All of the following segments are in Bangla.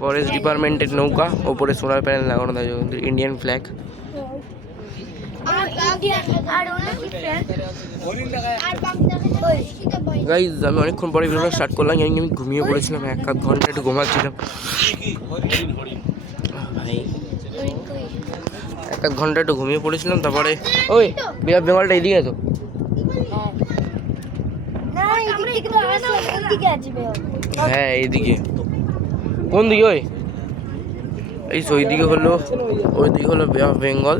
ফরেস্ট ডিপার্টমেন্টের নৌকা, ওপরে সোলার প্যানেল লাগানো থাকে, ইন্ডিয়ান ফ্ল্যাগ। গাইজ আমি অনেকক্ষণ পরে ভিডিওটা স্টার্ট করলাম, আমি ঘুমিয়ে পড়েছিলাম, 1-1 ঘন্টা একটু ঘুমাচ্ছিলাম ভাই, 1-1 ঘন্টা একটু ঘুমিয়ে পড়েছিলাম। তারপরে ওই বে অফ বেঙ্গলটা এদিকে তো, হ্যাঁ এইদিকে। কোন দিকে? ওই এই ওইদিকে হলো, ওইদিকে হলো বে অফ বেঙ্গল।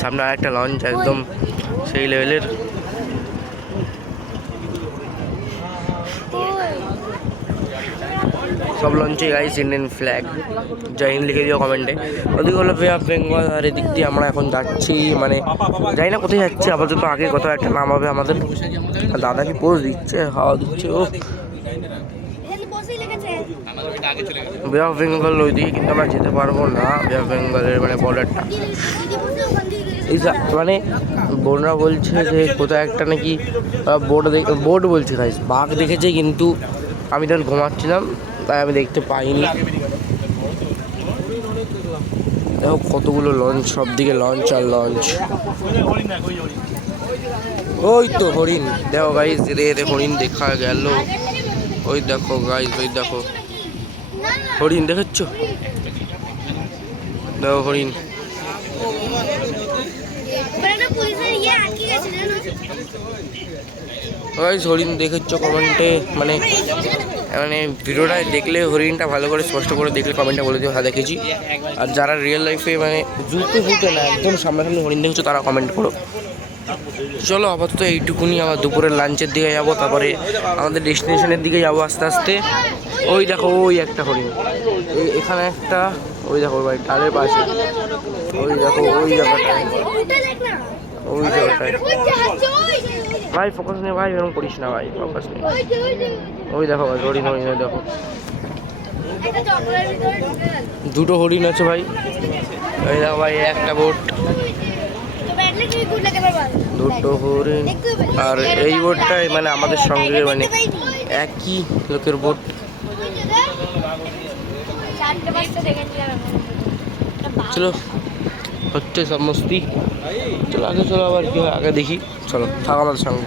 সামনে আর একটা লঞ্চ একদম সেই লেভেলের। সব লঞ্চে গাইস ইন্ডিয়ান ফ্ল্যাগ, জয় হিন্দ লিখে দিও কমেন্টে। ওদিকে হলো বে অফ বেঙ্গল, আর এদিক দিয়ে আমরা এখন যাচ্ছি, মানে যাই না কোথায় যাচ্ছি আপাতত। আগে কোথাও একটা নাম হবে আমাদের। দাদা কি পোজ দিচ্ছে, হাওয়া দিচ্ছে। ও বে অফ বেঙ্গল ওইদিকে কিন্তু আমরা যেতে পারবো না, বে অফ বেঙ্গলের মানে বর্ডারটা। এই মানে বোনরা বলছে যে কোথাও একটা নাকি বোর্ড বলছে গাইস, বাঘ দেখেছে, কিন্তু আমি তখন ঘুমাচ্ছিলাম তাই আমি দেখতে পাইনি। দেখো কতগুলো লঞ্চ, সব দিকে লঞ্চ আর লঞ্চ। ওই তো হরিণ, দেখো গাইস, ধীরে ধীরে হরিণ দেখা গেল। ওই দেখো গাইস, ওই দেখো হরিণ, দেখেছ? দেখো হরিণ। গাইস হরিণ দেখেছ কমেন্টে, মানে মানে ভিডিওটা দেখলে হরিণটা ভালো করে স্পষ্ট করে দেখলে কমেন্টে বলে দিও হ্যাঁ দেখেছি। আর যারা রিয়েল লাইফে মানে জুতে না একদম সামনাসামনি হরিণ দেখছো তারা কমেন্ট করো। চলো আপাতত এইটুকুনি, আবার দুপুরের লাঞ্চের দিকে যাবো, তারপরে আমাদের ডেস্টিনেশনের দিকে যাবো আস্তে আস্তে। ওই দেখো ওই একটা হরিণ, এখানে একটা, ওই দেখো ভাই ডালের পাশে, ওই দেখো ওই জায়গাটায়, ওই জায়গাটায়। ভাই ফোকাস নেই ভাই, এরকম করিস না ভাই, ফোকাস নেই। ওই দেখো ভাই হরিণ, হরিণ দেখো, দুটো হরিণ আছে ভাই। ওই দেখো ভাই একটা বোট, দুটো হরিণ। আর এই বোটটাই মানে আমাদের সঙ্গে মানে একই লোকের বোট। চলো হচ্ছে সব মস্তি। চলো আগে চলো, আবার কি হয় আগে দেখি। চলো থাকো আমাদের সঙ্গে।